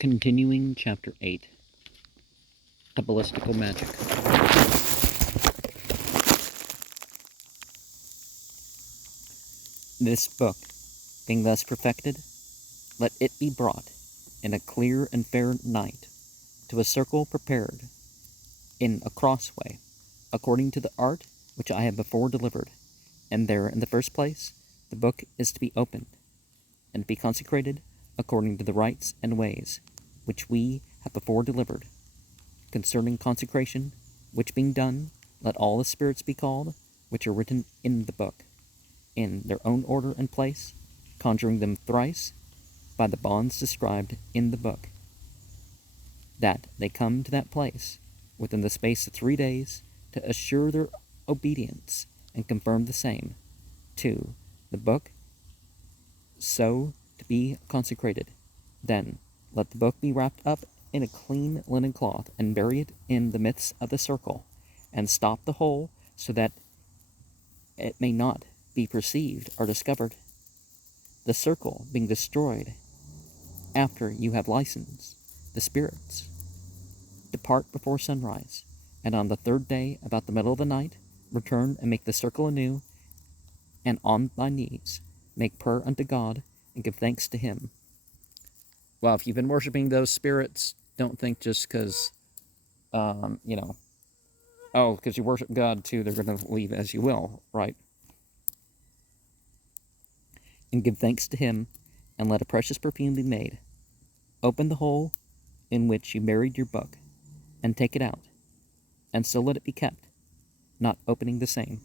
Continuing Chapter 8, Cabalistical Magic. This book, being thus perfected, let it be brought in a clear and fair night to a circle prepared in a crossway, according to the art which I have before delivered, and there, in the first place, the book is to be opened, and be consecrated according to the rites and ways which we have before delivered. Concerning consecration, which being done, let all the spirits be called, which are written in the book, in their own order and place, conjuring them thrice by the bonds described in the book, that they come to that place within the space of 3 days to assure their obedience and confirm the same to the book, so to be consecrated. Then let the book be wrapped up in a clean linen cloth and bury it in the midst of the circle, and stop the hole so that it may not be perceived or discovered. The circle being destroyed after you have licensed the spirits, depart before sunrise, and on the 3rd day, about the middle of the night, return and make the circle anew, and on thy knees make prayer unto God and give thanks to him. Well, if you've been worshiping those spirits, don't think just because, because you worship God too, they're going to leave as you will, right? And give thanks to him, and let a precious perfume be made. Open the hole in which you buried your book, and take it out, and so let it be kept, not opening the same.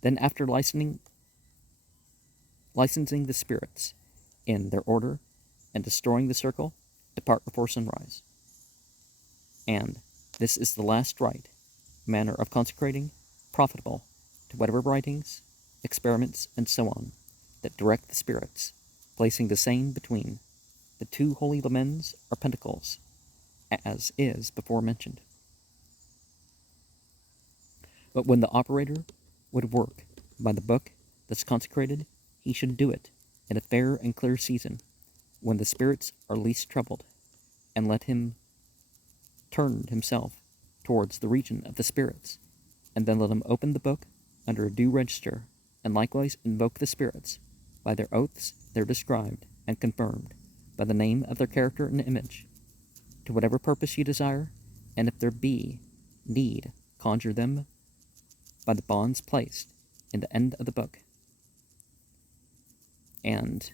Then after licensing the spirits in their order, and destroying the circle, depart before sunrise. And this is the last rite, manner of consecrating, profitable to whatever writings, experiments, and so on, that direct the spirits, placing the same between the 2 holy lamens or pentacles, as is before mentioned. But when the operator would work by the book that's consecrated, he should do it in a fair and clear season, when the spirits are least troubled, and let him turn himself towards the region of the spirits, and then let him open the book under a due register, and likewise invoke the spirits. By their oaths they're described and confirmed, by the name of their character and image, to whatever purpose you desire, and if there be need, conjure them by the bonds placed in the end of the book. And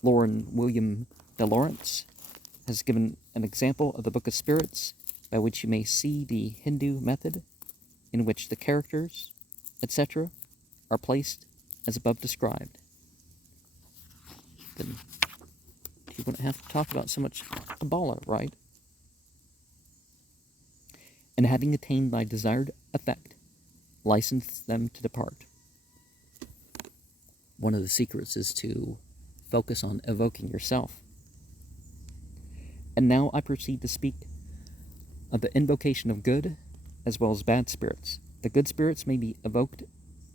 William de Laurence has given an example of the Book of Spirits, by which you may see the Hindu method, in which the characters, etc., are placed as above described. Then you wouldn't have to talk about so much Kabbalah, right? And having attained thy desired effect, license them to depart. One of the secrets is to focus on evoking yourself. And now I proceed to speak of the invocation of good as well as bad spirits. The good spirits may be evoked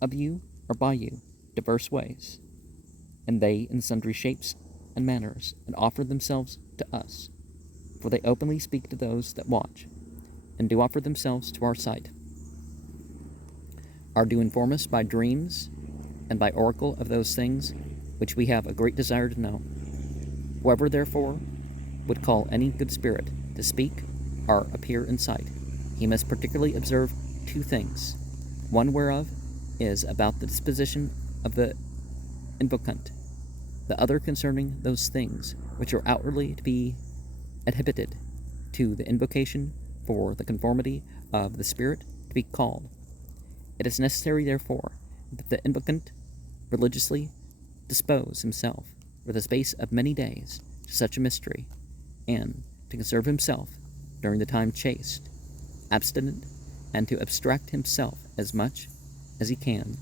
of you or by you diverse ways, and they in sundry shapes and manners, and offer themselves to us, for they openly speak to those that watch, and do offer themselves to our sight, are do inform us by dreams and by oracle of those things which we have a great desire to know. Whoever therefore would call any good spirit to speak or appear in sight, he must particularly observe 2 things, one whereof is about the disposition of the invocant, the other concerning those things which are outwardly to be adhibited to the invocation for the conformity of the spirit to be called. It is necessary, therefore, that the invocant religiously dispose himself for the space of many days to such a mystery, and to conserve himself during the time chaste, abstinent, and to abstract himself as much as he can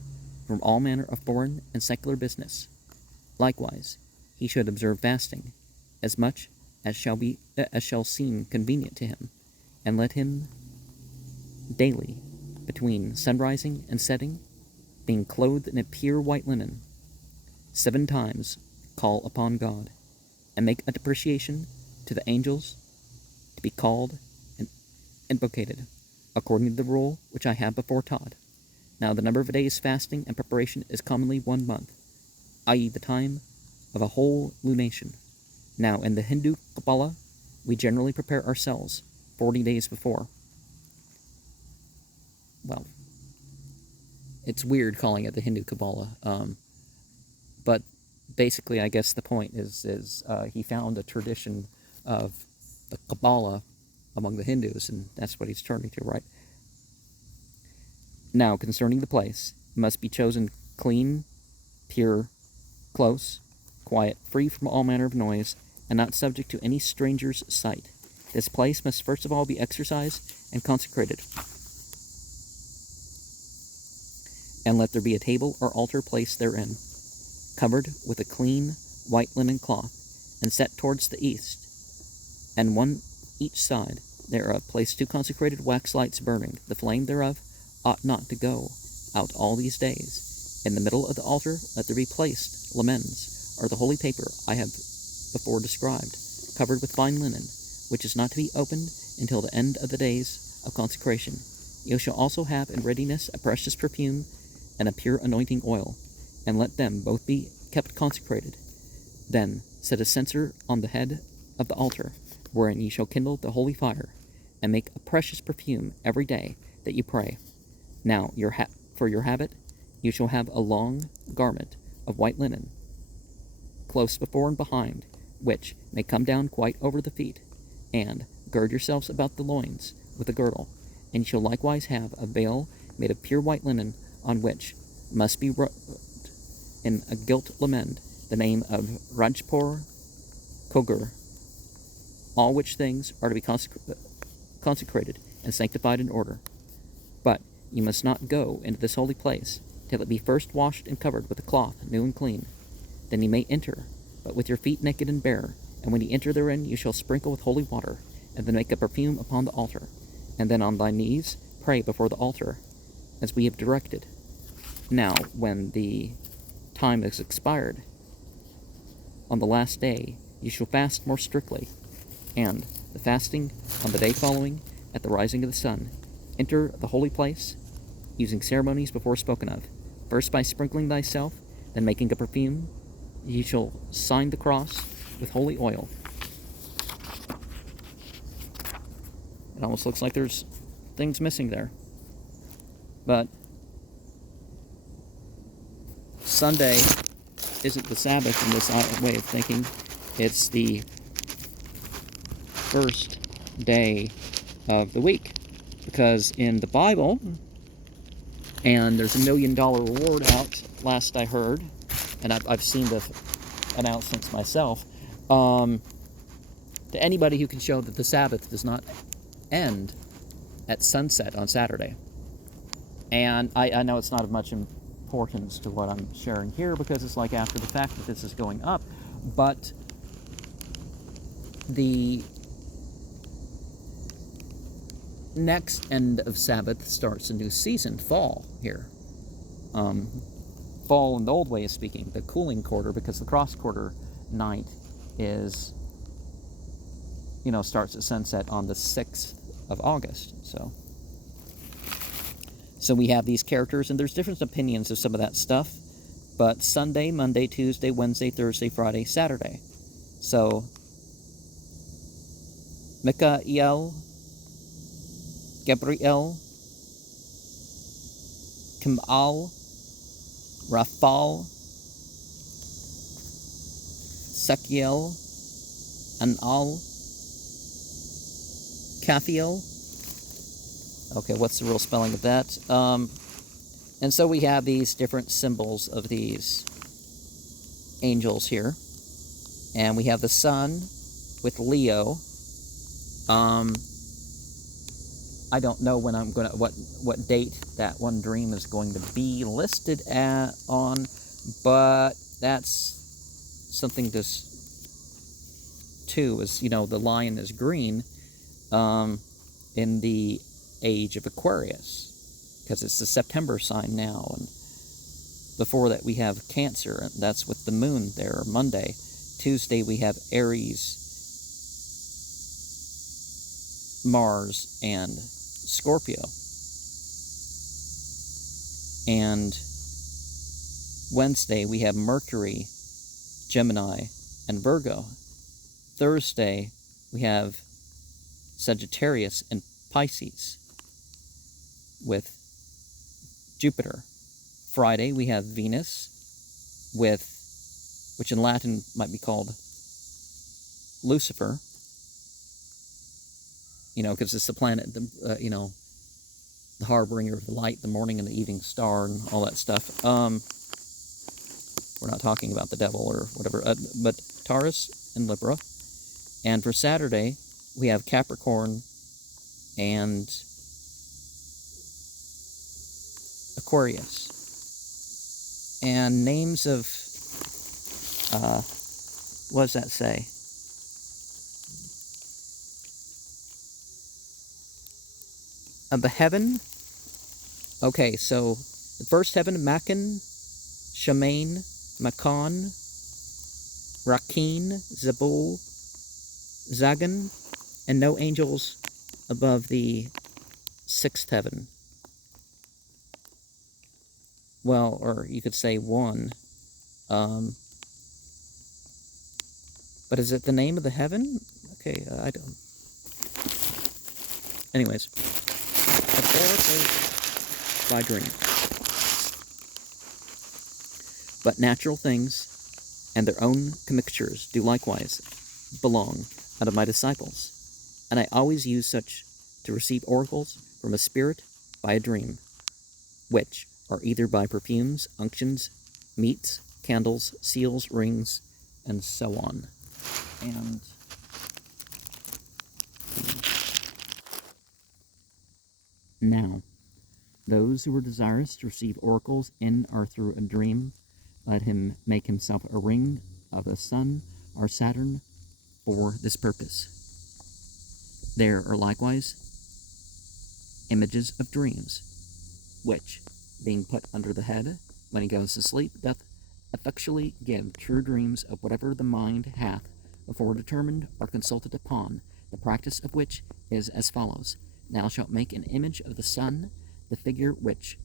from all manner of foreign and secular business. Likewise, he should observe fasting as much as shall seem convenient to him, and let him daily, between sunrising and setting, being clothed in a pure white linen, 7 times call upon God, and make a depreciation to the angels to be called and invocated, according to the rule which I have before taught. Now the number of days fasting and preparation is commonly 1 month, i.e. the time of a whole lunation. Now in the Hindu Kabbalah, we generally prepare ourselves 40 days before. Well, it's weird calling it the Hindu Kabbalah, but basically I guess the point is he found a tradition of the Kabbalah among the Hindus, and that's what he's turning to, right? Now, concerning the place, it must be chosen clean, pure, close, quiet, free from all manner of noise, and not subject to any stranger's sight. This place must first of all be exorcised and consecrated. And let there be a table or altar placed therein, covered with a clean white linen cloth, and set towards the east, and one each side thereof place 2 consecrated wax lights burning. The flame thereof ought not to go out all these days. In the middle of the altar let there be placed lamens, or the holy paper I have before described, covered with fine linen, which is not to be opened until the end of the days of consecration. You shall also have in readiness a precious perfume and a pure anointing oil, and let them both be kept consecrated. Then set a censer on the head of the altar, wherein ye shall kindle the holy fire, and make a precious perfume every day that you pray. Now for your habit you shall have a long garment of white linen, close before and behind, which may come down quite over the feet, and gird yourselves about the loins with a girdle. And you shall likewise have a veil made of pure white linen, on which must be wrote in a gilt lament the name of Rajpur Kogur. All which things are to be consecrated and sanctified in order. But you must not go into this holy place till it be first washed and covered with a cloth new and clean. Then ye may enter, but with your feet naked and bare. And when ye enter therein, you shall sprinkle with holy water, and then make a perfume upon the altar. And then on thy knees pray before the altar, as we have directed. Now, when the time is expired, on the last day you shall fast more strictly, and the fasting on the day following, at the rising of the sun, enter the holy place, using ceremonies before spoken of. First by sprinkling thyself, then making a perfume, ye shall sign the cross with holy oil. It almost looks like there's things missing there. But Sunday isn't the Sabbath in this way of thinking. It's the first day of the week. Because in the Bible, and there's $1 million reward out, last I heard, and I've seen the announcements myself, to anybody who can show that the Sabbath does not end at sunset on Saturday. And I know it's not of much importance to what I'm sharing here, because it's like after the fact that this is going up, but the next end of Sabbath starts a new season, fall here. Fall in the old way of speaking, the cooling quarter, because the cross quarter night is, starts at sunset on the 6th of August. So we have these characters, and there's different opinions of some of that stuff, but Sunday, Monday, Tuesday, Wednesday, Thursday, Friday, Saturday. So Mikael, Gabriel, Kimal, Rafal, Sakiel, Anal, Kafiel. Okay, what's the real spelling of that? And so we have these different symbols of these angels here. And we have the sun with Leo. I don't know when I'm gonna what date that one dream is going to be listed on, but that's something too. Is the lion is green in the age of Aquarius, because it's the September sign now, and before that we have Cancer, and that's with the moon there, Monday, Tuesday we have Aries, Mars, and Scorpio. And Wednesday we have Mercury, Gemini, and Virgo. Thursday we have Sagittarius and Pisces with Jupiter. Friday we have Venus with, which in Latin might be called Lucifer, because it's the planet, the harbinger of the light, the morning and the evening star, and all that stuff. We're not talking about the devil or whatever, but Taurus and Libra. And for Saturday, we have Capricorn and Aquarius. And names of, what does that say? Of the heaven. Okay, so the first heaven, Makan, Shamain, Makan, Rakin, Zabul, Zagan, and no angels above the sixth heaven. Well, or you could say one. But is it the name of the heaven? Okay, I don't. Anyways, oracle by dreams. But natural things and their own commixtures do likewise belong unto my disciples, and I always use such to receive oracles from a spirit by a dream, which are either by perfumes, unctions, meats, candles, seals, rings, and so on. And now, those who are desirous to receive oracles in or through a dream, let him make himself a ring of the sun or Saturn for this purpose. There are likewise images of dreams, which, being put under the head when he goes to sleep, doth effectually give true dreams of whatever the mind hath before determined or consulted upon, the practice of which is as follows. Thou shalt make an image of the sun, the figure which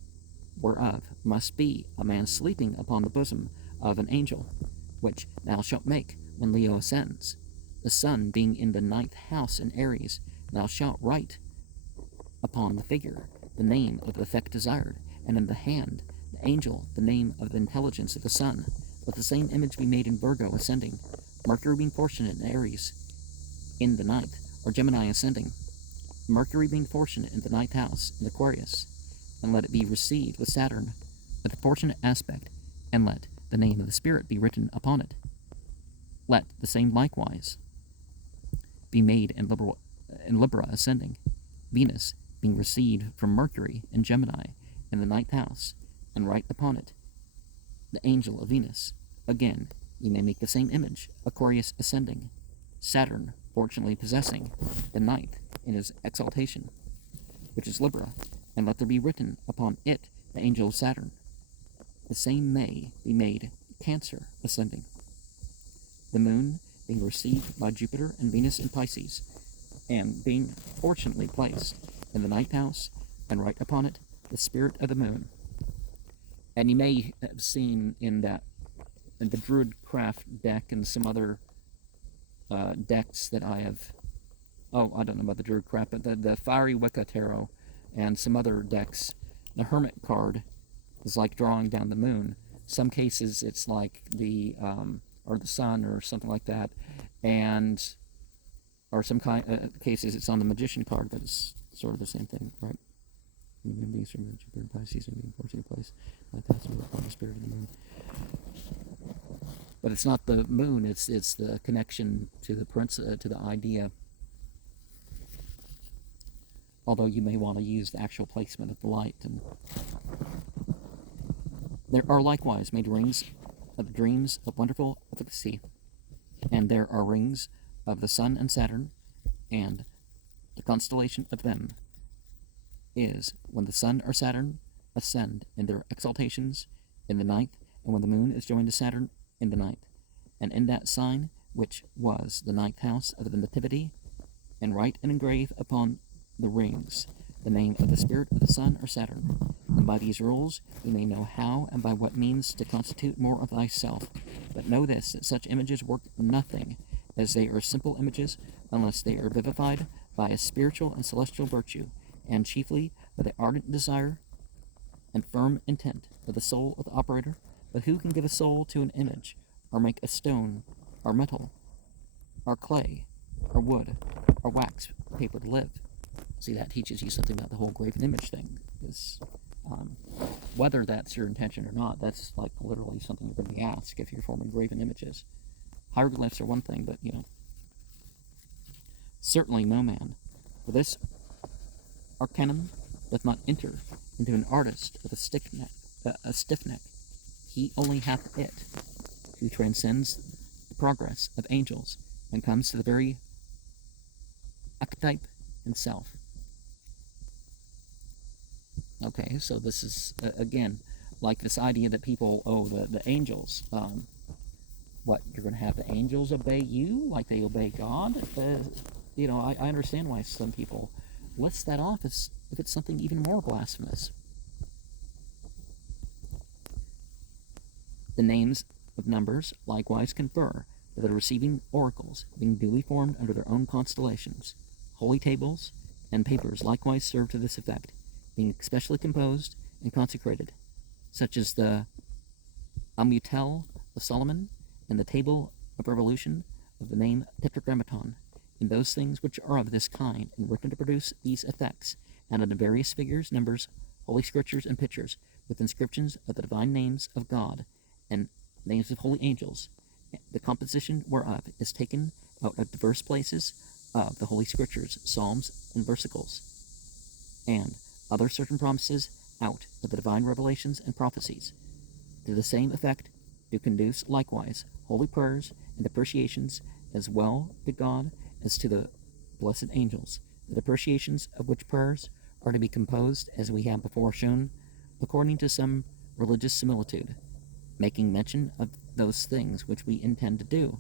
whereof must be a man sleeping upon the bosom of an angel, which thou shalt make when Leo ascends. The sun being in the 9th house in Aries, thou shalt write upon the figure the name of the effect desired, and in the hand, the angel, the name of the intelligence of the sun. Let the same image be made in Virgo ascending, Mercury being fortunate in Aries in the 9th, or Gemini ascending, Mercury being fortunate in the 9th house in Aquarius, and let it be received with Saturn with a fortunate aspect, and let the name of the spirit be written upon it. Let the same likewise be made in Libra ascending, Venus being received from Mercury in Gemini in the 9th house, and write upon it the angel of Venus. Again, you may make the same image, Aquarius ascending, Saturn fortunately possessing the 9th in his exaltation, which is Libra, and let there be written upon it the angel of Saturn. The same may be made Cancer ascending, the moon being received by Jupiter and Venus in Pisces, and being fortunately placed in the 9th house, and write upon it the spirit of the moon. And you may have seen in the Druidcraft deck and some other decks that I have, I don't know about the Druidcraft, but the Fiery Wicca Tarot and some other decks, the Hermit card is like drawing down the moon. Some cases it's like the sun or something like that, or some cases it's on the Magician card, but it's sort of the same thing, right? Being from Jupiter, Pisces, and being fortunate place, like that's upon the spirit of the moon. But it's not the moon; it's the connection to the idea. Although you may want to use the actual placement of the light. And there are likewise made rings of dreams of wonderful efficacy, and there are rings of the sun and Saturn, and the constellation of them is when the sun or Saturn ascend in their exaltations in the 9th, and when the moon is joined to Saturn in the 9th. And in that sign, which was the ninth house of the nativity, and write and engrave upon the rings the name of the spirit of the sun or Saturn. And by these rules we may know how and by what means to constitute more of thyself. But know this, that such images work nothing, as they are simple images, unless they are vivified by a spiritual and celestial virtue, and chiefly by the ardent desire and firm intent of the soul of the operator. But who can give a soul to an image, or make a stone, or metal, or clay, or wood, or wax paper to live? See, that teaches you something about the whole graven image thing. Because whether that's your intention or not, that's like literally something you're going to be asked if you're forming graven images. Hieroglyphs are one thing, but certainly no man. For this arcanum doth not enter into an artist with a stiff neck. He only hath it who transcends the progress of angels and comes to the very archetype himself. Okay, so this is, again, like this idea that people, the angels, what, you're going to have the angels obey you like they obey God? I understand why some people list that off as if it's something even more blasphemous. The names of numbers likewise confer that the receiving oracles, being duly formed under their own constellations, holy tables and papers likewise serve to this effect, being especially composed and consecrated, such as the Amutel of Solomon and the table of revolution of the name Tetragrammaton, in those things which are of this kind, and written to produce these effects, and in the various figures, numbers, holy scriptures, and pictures, with inscriptions of the divine names of God, and names of holy angels, the composition whereof is taken out of diverse places of the holy scriptures, psalms, and versicles, and other certain promises out of the divine revelations and prophecies. To the same effect do conduce likewise holy prayers and depreciations, as well to God as to the blessed angels, the depreciations of which prayers are to be composed, as we have before shown, according to some religious similitude, making mention of those things which we intend to do,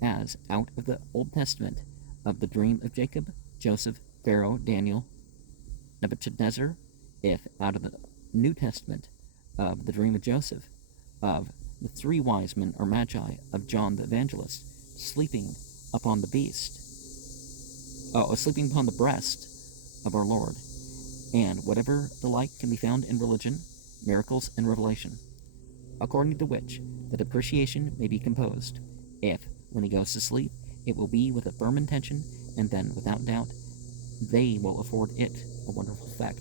as out of the Old Testament, of the dream of Jacob, Joseph, Pharaoh, Daniel, Nebuchadnezzar, if out of the New Testament, of the dream of Joseph, of the three wise men or magi of John the Evangelist, sleeping upon the sleeping upon the breast of our Lord, and whatever the like can be found in religion, miracles, and revelation, according to which the depreciation may be composed, if, when he goes to sleep, it will be with a firm intention, and then, without doubt, they will afford it a wonderful effect,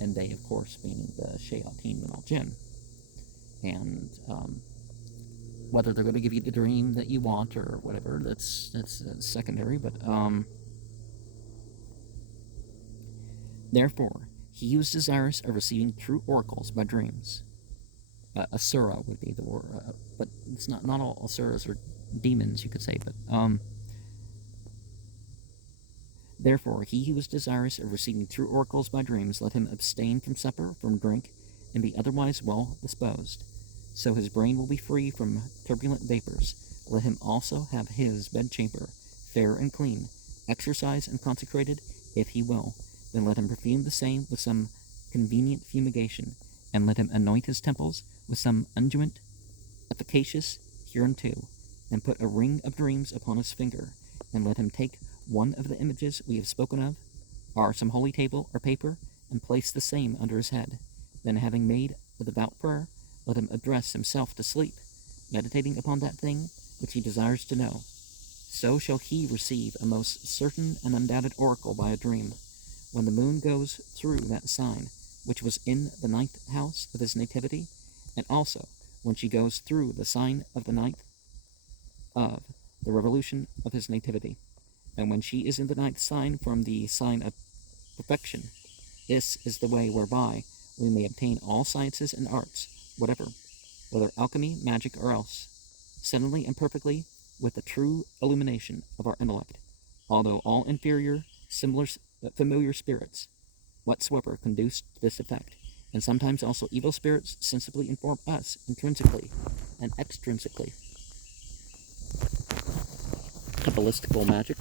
and they, of course, meaning the Shayateen and Al-Jinn. And whether they're going to give you the dream that you want or whatever, that's secondary, but therefore, he who is desirous of receiving true oracles by dreams, Asura would be the word, but it's not all Asuras are demons, you could say, but therefore, he who is desirous of receiving true oracles by dreams, let him abstain from supper, from drink, and be otherwise well disposed, so his brain will be free from turbulent vapors. Let him also have his bedchamber fair and clean, exercised and consecrated, if he will. Then let him perfume the same with some convenient fumigation, and let him anoint his temples with some unguent efficacious hereunto, and put a ring of dreams upon his finger, and let him take one of the images we have spoken of, or some holy table or paper, and place the same under his head. Then, having made a devout prayer, let him address himself to sleep, meditating upon that thing which he desires to know. So shall he receive a most certain and undoubted oracle by a dream, when the moon goes through that sign which was in the ninth house of his nativity, and also when she goes through the sign of the ninth of the revolution of his nativity, and when she is in the ninth sign from the sign of perfection. This is the way whereby we may obtain all sciences and arts, whatever, whether alchemy, magic, or else, suddenly and perfectly, with the true illumination of our intellect, although all inferior, familiar spirits, whatsoever conduce to this effect, and sometimes also evil spirits sensibly inform us intrinsically and extrinsically. Cabalistical magic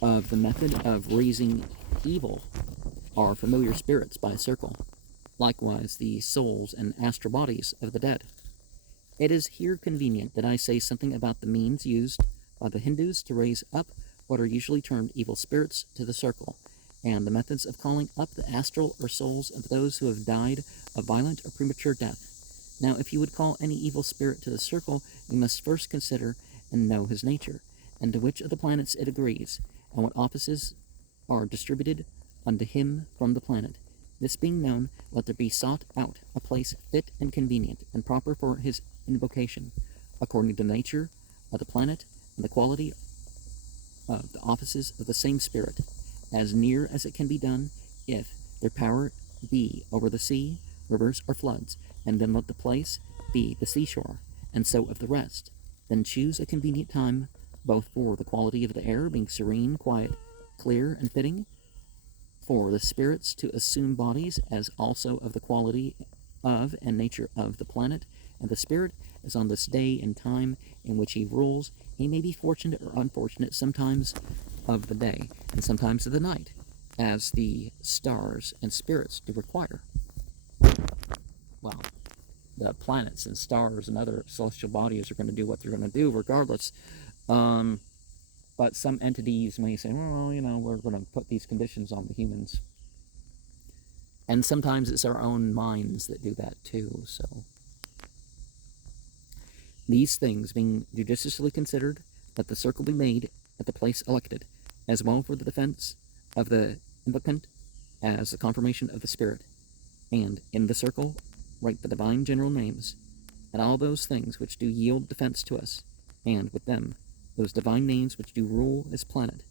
of the method of raising evil are familiar spirits by a circle, likewise the souls and astral bodies of the dead. It is here convenient that I say something about the means used by the Hindus to raise up what are usually termed evil spirits to the circle, and the methods of calling up the astral or souls of those who have died a violent or premature death. Now, if you would call any evil spirit to the circle, you must first consider and know his nature, and to which of the planets it agrees, and what offices are distributed unto him from the planet. This being known, let there be sought out a place fit and convenient and proper for his invocation, according to the nature of the planet and the quality of the offices of the same spirit, as near as it can be done, if their power be over the sea, rivers, or floods, and then let the place be the seashore, and so of the rest. Then choose a convenient time, both for the quality of the air being serene, quiet, clear, and fitting, for the spirits to assume bodies, as also of the quality of and nature of the planet, and the spirit, as on this day and time in which he rules, he may be fortunate or unfortunate sometimes of the day, and sometimes of the night, as the stars and spirits do require. Well, the planets and stars and other celestial bodies are going to do what they're going to do regardless. But some entities may say, well, we're going to put these conditions on the humans. And sometimes it's our own minds that do that too, so. These things being judiciously considered, let the circle be made at the place elected, as well for the defense of the invocant as the confirmation of the spirit. And in the circle write the divine general names, and all those things which do yield defense to us, and with them those divine names which do rule his planet,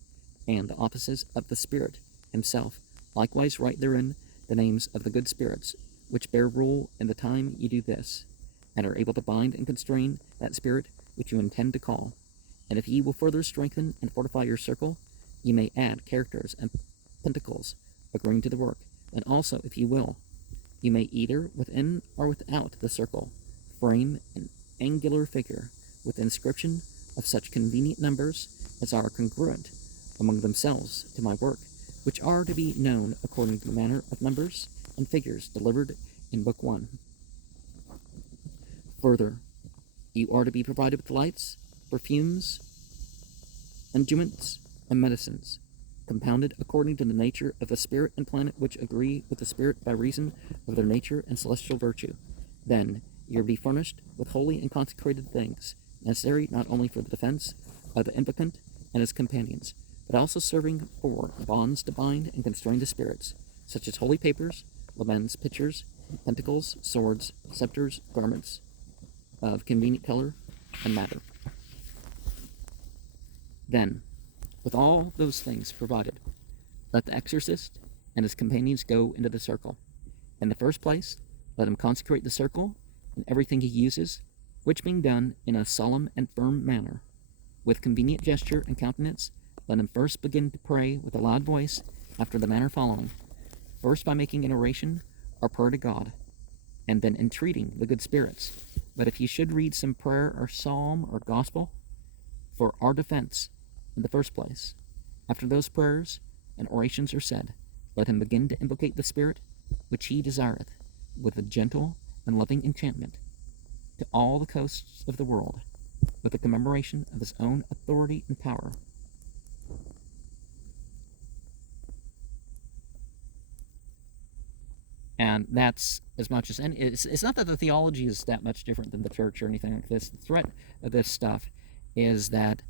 and the offices of the spirit himself. Likewise write therein the names of the good spirits, which bear rule in the time you do this, and are able to bind and constrain that spirit which you intend to call. And if ye will further strengthen and fortify your circle, ye may add characters and pentacles agreeing to the work. And also, if ye will, you may either within or without the circle frame an angular figure with inscription of such convenient numbers as are congruent among themselves to my work, which are to be known according to the manner of numbers and figures delivered in Book 1. Further, you are to be provided with lights, perfumes, unguents, and medicines, compounded according to the nature of the spirit and planet which agree with the spirit by reason of their nature and celestial virtue. Then you are to be furnished with holy and consecrated things, necessary not only for the defense of the invocant and his companions, but also serving for bonds to bind and constrain the spirits, such as holy papers, laments, pitchers, pentacles, swords, scepters, garments of convenient color and matter. Then, with all those things provided, let the exorcist and his companions go into the circle. In the first place, let him consecrate the circle and everything he uses, which being done in a solemn and firm manner, with convenient gesture and countenance, let him first begin to pray with a loud voice after the manner following. First by making an oration or prayer to God, and then entreating the good spirits. But if he should read some prayer or psalm or gospel for our defense in the first place, after those prayers and orations are said, let him begin to invocate the spirit which he desireth with a gentle and loving enchantment to all the coasts of the world, with the commemoration of his own authority and power. And that's as much as any. It's not that the theology is that much different than the church or anything like this. The threat of this stuff is that,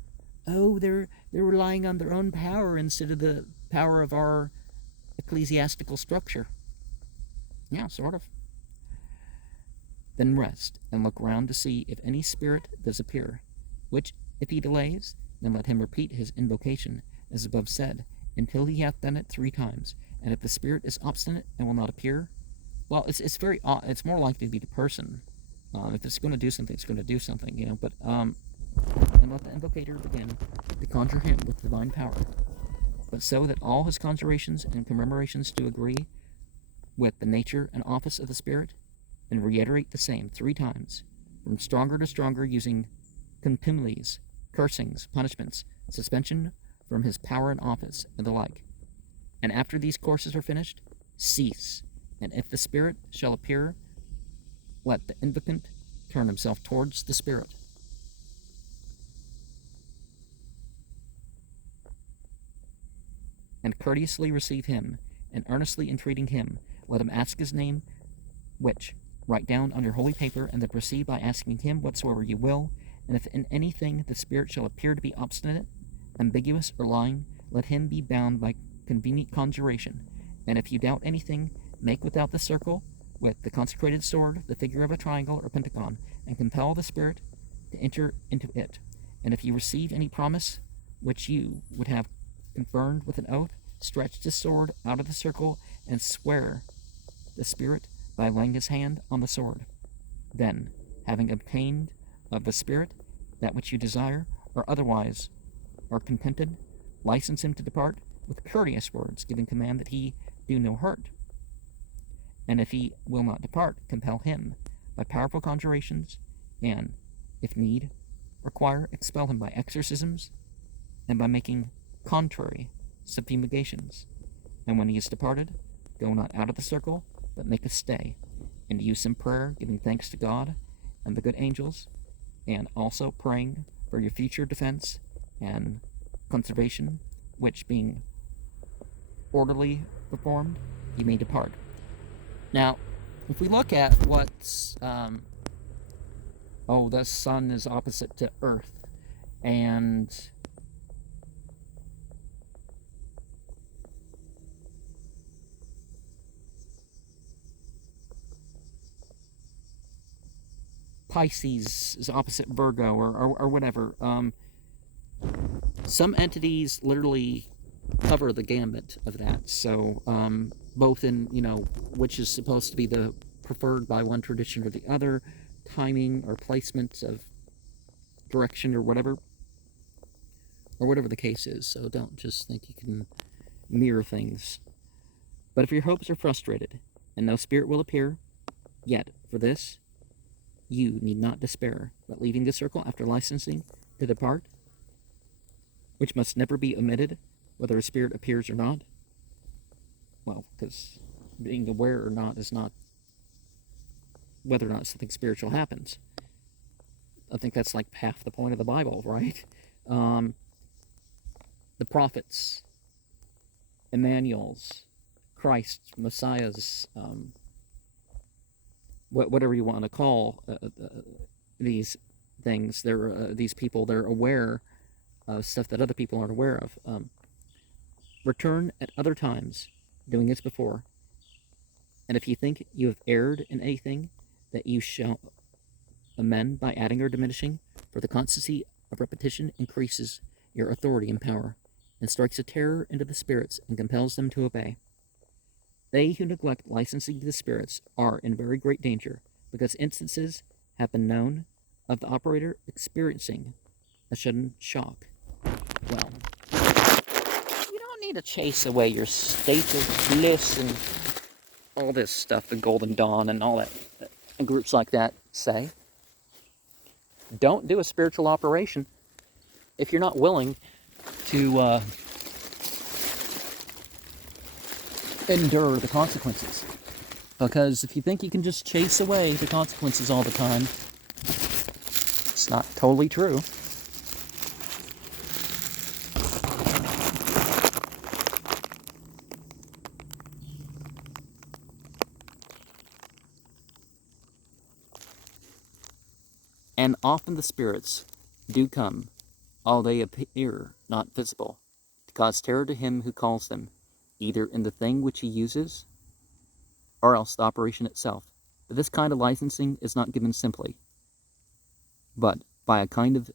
they're relying on their own power instead of the power of our ecclesiastical structure. Yeah, sort of. Then rest, and look round to see if any spirit does appear, which, if he delays, then let him repeat his invocation, as above said, until he hath done it 3 times. And if the spirit is obstinate and will not appear, well, it's more likely to be the person. If it's going to do something, it's going to do something, But and let the invocator begin to conjure him with divine power, but so that all his conjurations and commemorations do agree with the nature and office of the spirit, and reiterate the same 3 times, from stronger to stronger, using contumelies, cursings, punishments, suspension from his power and office, and the like. And after these courses are finished, cease. And if the spirit shall appear, let the invocant turn himself towards the spirit. And courteously receive him, and earnestly entreating him, let him ask his name, which write down on your holy paper, and then proceed by asking him whatsoever you will. And if in anything the spirit shall appear to be obstinate, ambiguous, or lying, let him be bound by convenient conjuration. And if you doubt anything, make without the circle, with the consecrated sword, the figure of a triangle or pentagon, and compel the spirit to enter into it. And if you receive any promise which you would have confirmed with an oath, stretch the sword out of the circle, and swear the spirit by laying his hand on the sword. Then, having obtained of the spirit that which you desire, or otherwise are contented, license him to depart with courteous words, giving command that he do no hurt. And if he will not depart, compel him by powerful conjurations, and, if need require, expel him by exorcisms, and by making contrary subfumigations. And when he is departed, go not out of the circle, but make a stay, and use in prayer, giving thanks to God and the good angels, and also praying for your future defense and conservation, which being orderly performed, you may depart. Now, if we look at what's, the sun is opposite to Earth, and Pisces is opposite Virgo, or whatever. Some entities literally cover the gambit of that. So, both in, which is supposed to be the preferred by one tradition or the other, timing or placement of direction or whatever the case is. So don't just think you can mirror things. But if your hopes are frustrated, and no spirit will appear, yet for this you need not despair, but leaving the circle after licensing to depart, which must never be omitted, whether a spirit appears or not. Well, because being aware or not is not whether or not something spiritual happens. I think that's like half the point of the Bible, right? The prophets, Emmanuel's, Christ, Messiah's, whatever you want to call these things, these people, they're aware of stuff that other people aren't aware of. Return at other times, doing as before. And if you think you have erred in anything, that you shall amend by adding or diminishing, for the constancy of repetition increases your authority and power, and strikes a terror into the spirits, and compels them to obey. They who neglect licensing to the spirits are in very great danger, because instances have been known of the operator experiencing a sudden shock. Well, you don't need to chase away your state of bliss and all this stuff, the Golden Dawn and all that, and groups like that say. Don't do a spiritual operation if you're not willing to endure the consequences. Because if you think you can just chase away the consequences all the time, it's not totally true. And often the spirits do come, although they appear not visible, to cause terror to him who calls them, either in the thing which he uses, or else the operation itself. But this kind of licensing is not given simply, but by a kind of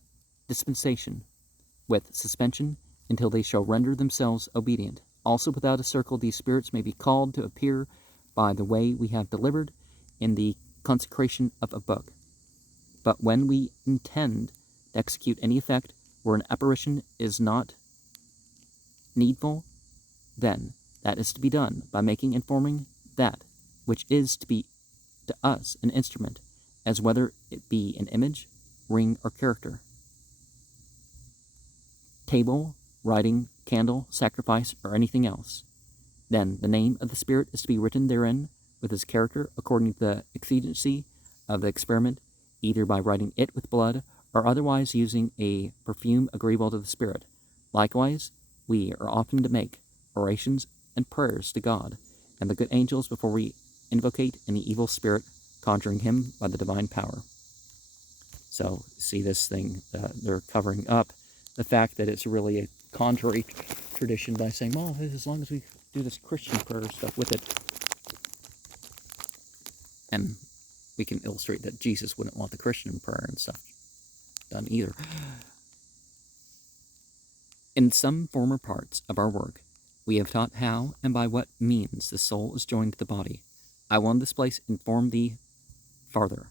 dispensation, with suspension, until they shall render themselves obedient. Also without a circle these spirits may be called to appear by the way we have delivered in the consecration of a book. But when we intend to execute any effect where an apparition is not needful, then that is to be done by making and forming that which is to be to us an instrument, as whether it be an image, ring, or character. table, writing, candle, sacrifice, or anything else. Then the name of the spirit is to be written therein with his character according to the exigency of the experiment, either by writing it with blood or otherwise using a perfume agreeable to the spirit. Likewise, we are often to make orations and prayers to God and the good angels before we invocate any evil spirit, conjuring him by the divine power. So, see this thing, they're covering up the fact that it's really a contrary tradition by saying, well, as long as we do this Christian prayer stuff with it, and we can illustrate that Jesus wouldn't want the Christian prayer and stuff done either. In some former parts of our work, we have taught how and by what means the soul is joined to the body. I will in this place inform thee farther,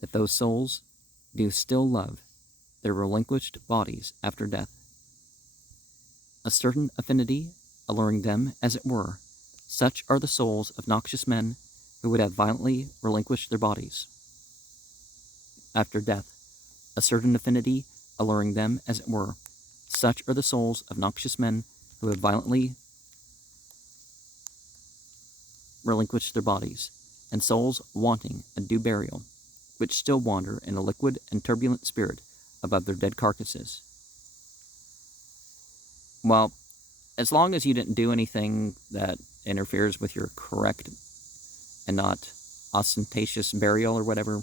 that those souls do still love their relinquished bodies after death. A certain affinity alluring them, as it were, such are the souls of noxious men who would have violently relinquished their bodies after death. A certain affinity alluring them, as it were, such are the souls of noxious men who have violently relinquished their bodies, and souls wanting a due burial, which still wander in a liquid and turbulent spirit above their dead carcasses. Well, as long as you didn't do anything that interferes with your correct and not ostentatious burial or whatever,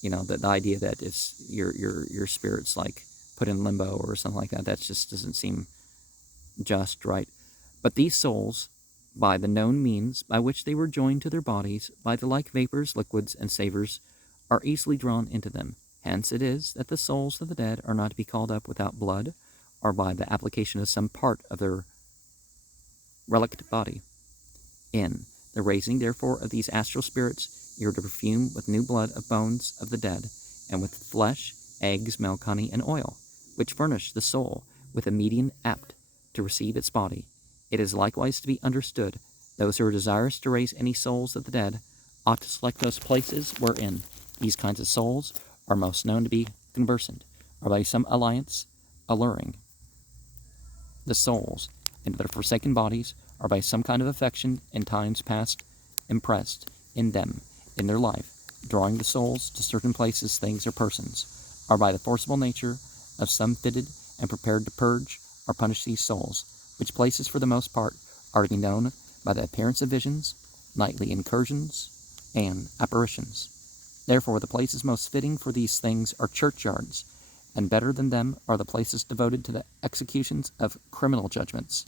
you know, the idea that it's your spirit's like put in limbo or something like that, that just doesn't seem just right. But these souls, by the known means by which they were joined to their bodies, by the like vapors, liquids, and savors, are easily drawn into them. Hence it is that the souls of the dead are not to be called up without blood, or by the application of some part of their relict body. In the raising, therefore, of these astral spirits, you are to perfume with new blood of bones of the dead, and with flesh, eggs, milk, honey, and oil, which furnish the soul with a medium apt to receive its body. It is likewise to be understood, those who are desirous to raise any souls of the dead ought to select those places wherein these kinds of souls are most known to be conversant, or by some alliance alluring the souls into their forsaken bodies, or by some kind of affection in times past impressed in them in their life, drawing the souls to certain places, things, or persons, or by the forcible nature of some fitted and prepared to purge or punish these souls, which places for the most part are to be known by the appearance of visions, nightly incursions, and apparitions. Therefore the places most fitting for these things are churchyards, and better than them are the places devoted to the executions of criminal judgments.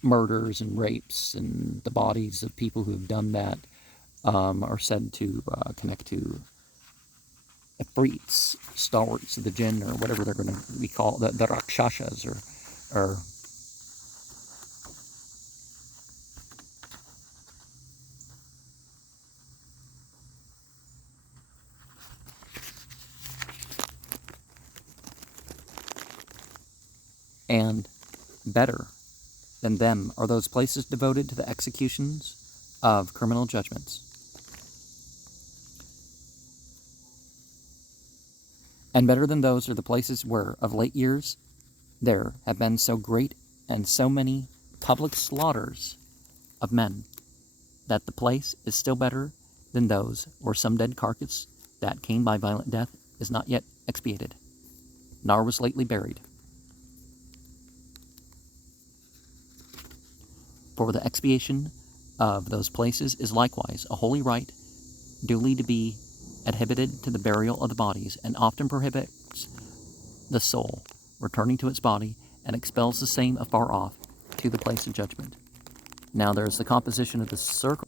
Murders and rapes, and the bodies of people who have done that are said to connect to Ifrits, stalwarts of the jinn, or whatever they're going to be called, the Rakshasas, or and better than them are those places devoted to the executions of criminal judgments. And better than those are the places where, of late years, there have been so great and so many public slaughters of men, that the place is still better than those where some dead carcass that came by violent death is not yet expiated, nor was lately buried. For the expiation of those places is likewise a holy rite, duly to be adhibited to the burial of the bodies, and often prohibits the soul returning to its body, and expels the same afar off to the place of judgment. Now there is the composition of the circle